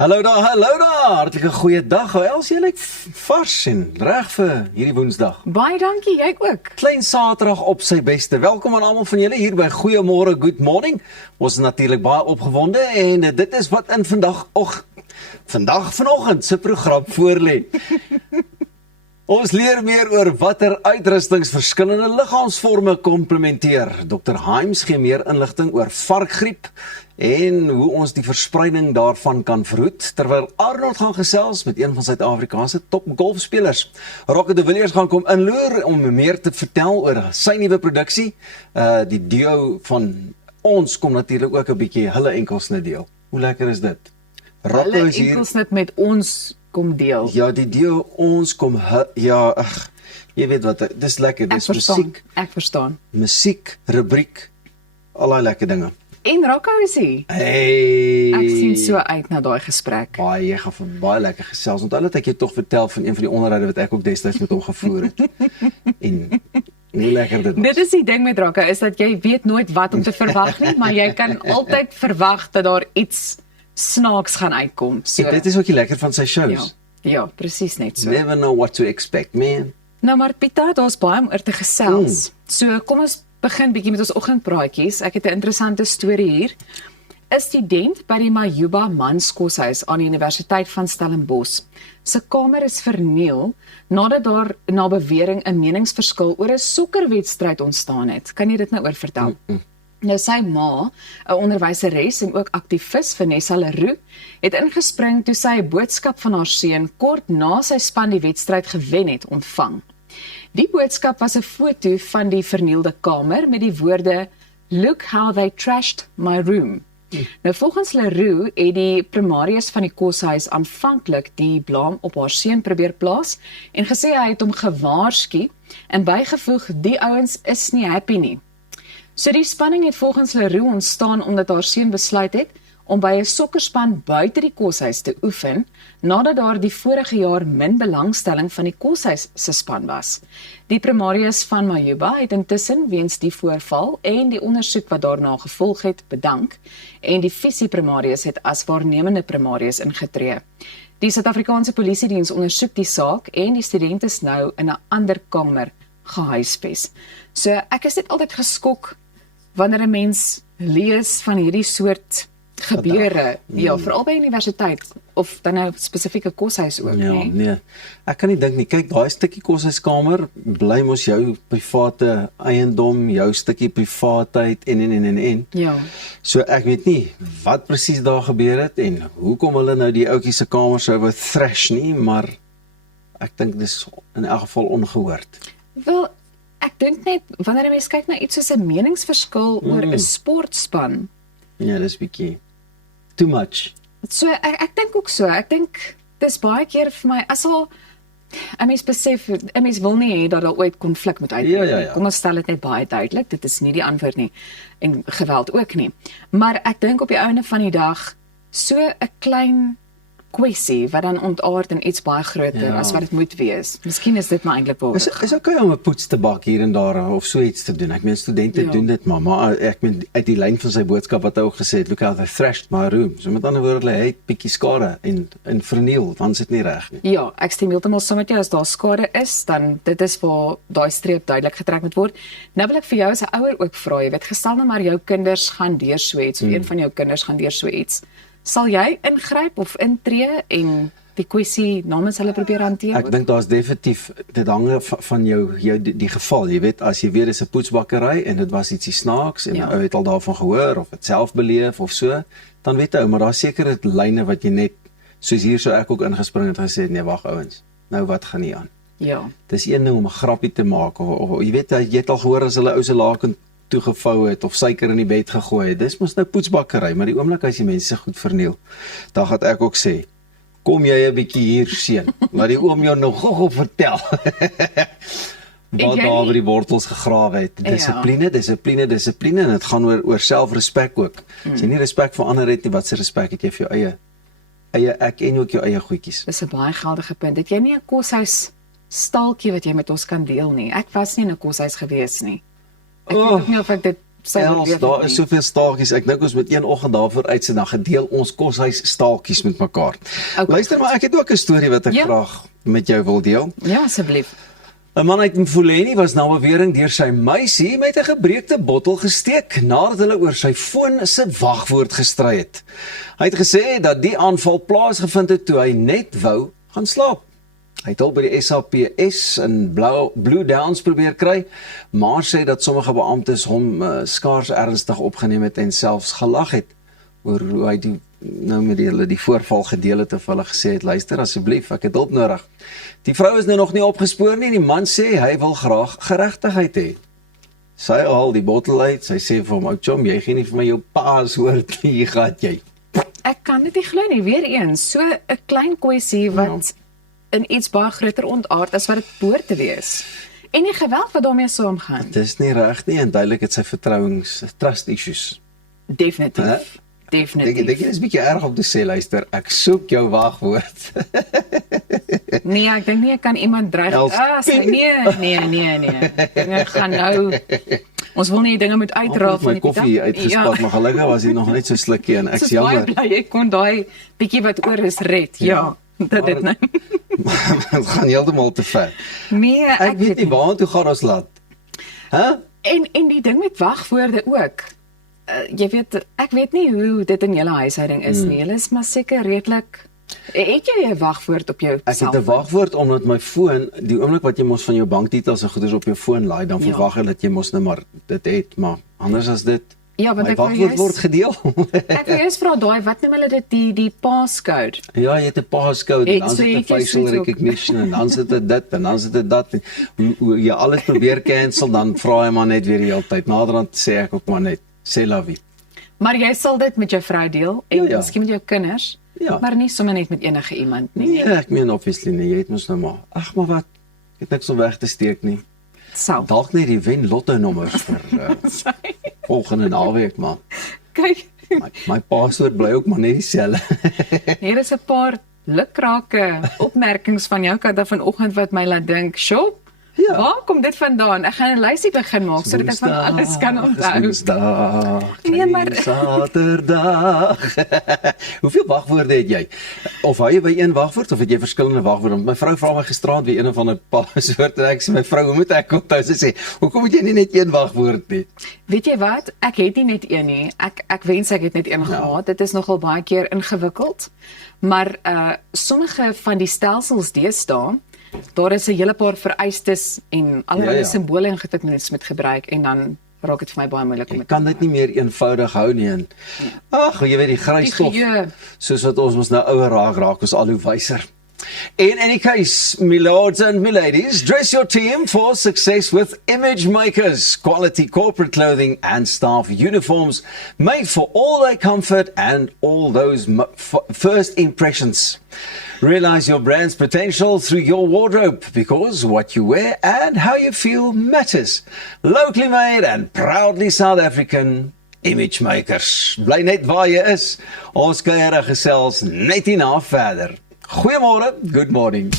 Hallo daar, hartlike goeie dag. Els, jy lyk vars en reg vir hierdie Woensdag. Baie dankie, jy ook. Klein Saterdag op sy beste. Welkom aan almal van julle hier by Goeiemôre, Good Morning. Ons is natuurlik baie opgewonde en dit is wat in vanoggend se program voorlê. Ons leer meer oor watter uitrustings verskillende liggaamsvorme komplementeer. Dr. Hymes gee meer inligting oor varkgriep en hoe ons die verspreiding daarvan kan verhoed, terwyl Arnold gaan gesels met een van Suid-Afrika se top golfspelers. Rocket de Villiers gaan kom inloer om meer te vertel oor sy nuwe produksie. Die duo van ons kom natuurlik ook 'n bietjie hulle enkelsnit deel. Hoe lekker is dit? Rocket Hulle is hier. enkelsnit met ons kom deel. Ja, die duo ons kom ja, jy weet wat, dis lekker, dis musiek, Ek verstaan. musiek, rubriek, al daai lekker dinge. En Rocco is hier. Hey. Ek sien so uit na daai gesprek. Jy gaan vir baie lekker gesels. Onthou dat ek jou tog vertel van een van die onderhoude wat ek ook destyds met hom gevoer het. En hoe lekker dit was. Dit is die ding met Rocco, is dat jy weet nooit wat om te verwag nie, maar jy kan altyd verwag dat daar iets snaaks gaan uitkom. So, Dit is ook die lekker van sy shows. ja, presies net so. Never know what to expect, man. Nou maar Pieter, daar's baie om oor te gesels. So kom ons begin bietjie met ons oggendpraatjies. Ek het 'n interessante storie hier. 'n Student by die Majuba Manskoshuis aan die Universiteit van Stellenbosch se kamer is verniel nadat daar na bewering 'n meningsverskil oor 'n sokkerwedstryd ontstaan het. Kan jy dit nou oor vertel? Nou sy ma, 'n onderwyseres en ook aktivis Vanessa Leroux, het ingespring toe sy 'n boodskap van haar seun kort na sy span die wedstryd gewen het ontvang. Die boodskap was 'n foto van die vernielde kamer met die woorde "Look how they trashed my room". Nou volgens Leroux het die primarius van die koshuis aanvanklik die blame op haar seun probeer plaas en gesê hy het hom gewaarsku en bygevoeg die ouens is nie happy nie. So die spanning het volgens Leroux ontstaan omdat haar seun besluit het om by 'n sokkerspan buite die koshuis te oefen, nadat daar die vorige jaar min belangstelling van die koshuis se span was. Die primarius van Majuba het intussen weens die voorval en die ondersoek wat daarna gevolg het, bedank en die visie-primarius het as waarnemende primarius ingetree. Die Suid-Afrikaanse Polisiediens ondersoek die saak en die student is nou in 'n ander kamer gehuisves. So ek is net altyd geskok wanneer 'n mens lees van hierdie soort gebeure, ja, veral by universiteit of dan nou spesifieke koshuis ook, Ja, nee. nee. Ek kan nie dink nie. Kyk, daai stukkie koshuiskamer bly mos jou private eiendom, jou stukkie privaatheid en. Ja. So ek weet nie wat presies daar gebeur het en hoekom hulle nou die ouetjie se kamer sou wou thrash nie, maar ek dink dis in elk geval ongehoord. Wel, ek dink net wanneer 'n mens kyk na iets soos 'n meningsverskil oor 'n sportspan, Ja, dis bietjie too much. so ek dink ook so. Ek dink dis baie keer vir my asal 'n mens besef, 'n mens wil nie hê dat daar ooit konflik moet uitbreek. Ja. Kom ons stel dit net baie duidelik, dit is nie die antwoord nie en geweld ook nie. Maar ek dink op die einde van die dag so 'n klein kwessie wat dan ontaard in iets baie groter as wat dit moet wees. Miskien is dit maar eintlik waar. Is okay om 'n poets te bak hier en daar of so iets te doen. Ek meen studente doen dit maar ek meen uit die lyn van sy boodskap wat hy ook gesê het, look how they thrashed my room. So met ander woorde, hy het bietjie skade en verniel, dan is dit nie reg nie. Ja, ek stem heeltemal saam met jou. As daar skade is, dan dit is waar daai streep duidelik getrek moet word. Nou wil ek vir jou as 'n ouer ook vra, jy weet, gestel nou maar jou kinders gaan deur so iets, of een van jou kinders gaan deur so iets. Sal jy ingryp of intree en die kwessie namens hulle probeer hanteer? Ek dink daar's definitief, dit hang van jou die geval, jy weet, as jy weet dis 'n poetsbakkery en dit was ietsie snaaks en ou het al daarvan gehoor of dit self beleef of so, dan weet ou, maar daar's sekere lyne wat jy net, soos hier sou ek ook ingespring het en gesê, nee wag ouens, nou wat gaan nie aan? Ja. Dis een ding om 'n grappie te maak of jy weet, jy het al gehoor as hulle ou se laken toegevou het of suiker in die bed gegooi het. Dis mos nou poetsbakkery, maar die oomblik as jy mense goed verniel, dan gaan ek ook sê, kom jy 'n bietjie hier seun, laat die oom jou nog gou vertel. Wat daar by die wortels gegrawe het. Dissipline en dit gaan oor selfrespek ook. As jy nie respek vir ander het nie, wat se respek het jy vir jou eie ek en ook jou eie goedjies. Dis 'n baie geldige punt. Het jy nie 'n koshuis staaltjie wat jy met ons kan deel nie? Ek was nie in 'n koshuis gewees nie. Ek weet ook nie of ek dit sy Els, oorleef daar nie. is soveel staaltjies. Ek dink ons moet een oggend daarvoor uitsit, dan gedeel ons koshuis staaltjies met mekaar. Okay, Luister, maar ek het ook 'n storie wat ek Ja. graag met jou wil deel. Ja, asseblief. 'n Man uit Mfuleni was na bewering deur sy meisie met 'n gebreekte bottel gesteek nadat hulle oor sy foon se wagwoord gestry het. Hy het gesê dat die aanval plaasgevind het toe hy net wou gaan slaap. Hy het hulp by die SAPS in Blue Downs probeer kry, maar sê dat sommige beamptes hom skaars ernstig opgeneem het en selfs gelag het oor hoe hy met hulle die voorval gedeel het of hulle gesê het, luister asseblief, ek het hulp nodig. Die vrou is nou nog nie opgespoor nie, die man sê hy wil graag geregtigheid hê. Sy haal die bottel uit, sy sê vir hom, ou chom, jy gee nie vir my jou paswoord nie, hier gaan jy. Ek kan dit nie glo nie, weer eens, so 'n klein kwessie wat in iets baie groter ontaard as wat dit behoort te wees. En die geweld wat daarmee saamgaan. Dit is nie reg nie en duidelik het sy trust issues. Definitief. Hè? Definitief. Dink jy dit is bietjie erg om te sê, luister, ek soek jou wagwoord. Nee, ek dink nie ek kan iemand dreig. Els, Nee. Dinge gaan nou. Ons wil nie dinge moet uitdra Ek het my koffie uitgespat, maar gelukkig was hy nog net so slukkie en ek's jammer. Baie bly ek kon daai bietjie wat oor is red. Ja, dit nou. Dit gaan heeltemal te ver. Nee, Ek weet nie waartoe gaan ons laat. Hæ? En die ding met wagwoorde ook. Jy weet, ek weet nie hoe dit in julle huishouding is nie. Julle is maar seker redelik. Het jy 'n wagwoord op jou Ek het 'n selfoon? wagwoord omdat my foon, die oomblik wat jy mos van jou bankdetails en goeders op jou foon laai, dan verwag jy dat jy mos nou maar dit het, maar anders as dit. Ja, want My ek wou wagwoord word gedeel. Ek wil eers vra daai, wat noem hulle dit, die passcode? Ja, jy het 'n passcode, Het, dan so sit 'n het jy facial soos ook. recognition en dan sit dit en dan sit dit dat. Hoe jy alles probeer cancel, dan vra hy maar net weer die hele tyd. Naderhand sê ek ook maar net, c'est la vie. Maar jy sal dit met jou vrou deel en Ja. miskien met jou kinders, Ja. maar nie sommer net met enige iemand nie. Nee, ek meen obviously nie, jy het mos nou maar. Ag, maar wat? Ek het niks om weg te steek nie. Sou. Dalk net die wen lotto nommers vir volgende naweek, maar Kyk, my paswoord bly ook maar net dieselfde. hier is 'n paar lukrake opmerkings van jou kant af vanoggend wat my laat dink, "Sjoe, Ja. waar kom dit vandaan?" Ek gaan 'n lysie begin maak sodat ek van alles kan onthou. Woensdag, Nee, maar- Saterdag. Hoeveel wagwoorde het jy? Of hou jy by een wagwoord of het jy verskillende wagwoorde? My vrou vra my gisteraand wie een van 'n paswoord en ek sê my vrou, hoe moet ek onthou? Sy sê, "Hoekom moet jy nie net een wagwoord hê?" Weet jy wat? Ek het nie net een nie. Ek wens ek het net een gehad. Dit is nogal baie keer ingewikkeld. Maar sommige van die stelsels deesdae, daar is 'n hele paar vereistes en allerlei Ja. simbole en goed wat mens moet gebruik en dan raak dit vir my baie moeilik om Ek dit kan dit nie meer eenvoudig hou nie en ag, jy weet die grys stof. Soos wat ons nou ouer raak ons al hoe wyser. In any case, my lords and my ladies, dress your team for success with Image Makers, quality corporate clothing and staff uniforms made for all their comfort and all those first impressions. Realize your brand's potential through your wardrobe because what you wear and how you feel matters. Locally made and proudly South African. Image Makers. Bly net waar jy is. Ons kuier en gesels net hierna verder. Goeiemôre, good morning.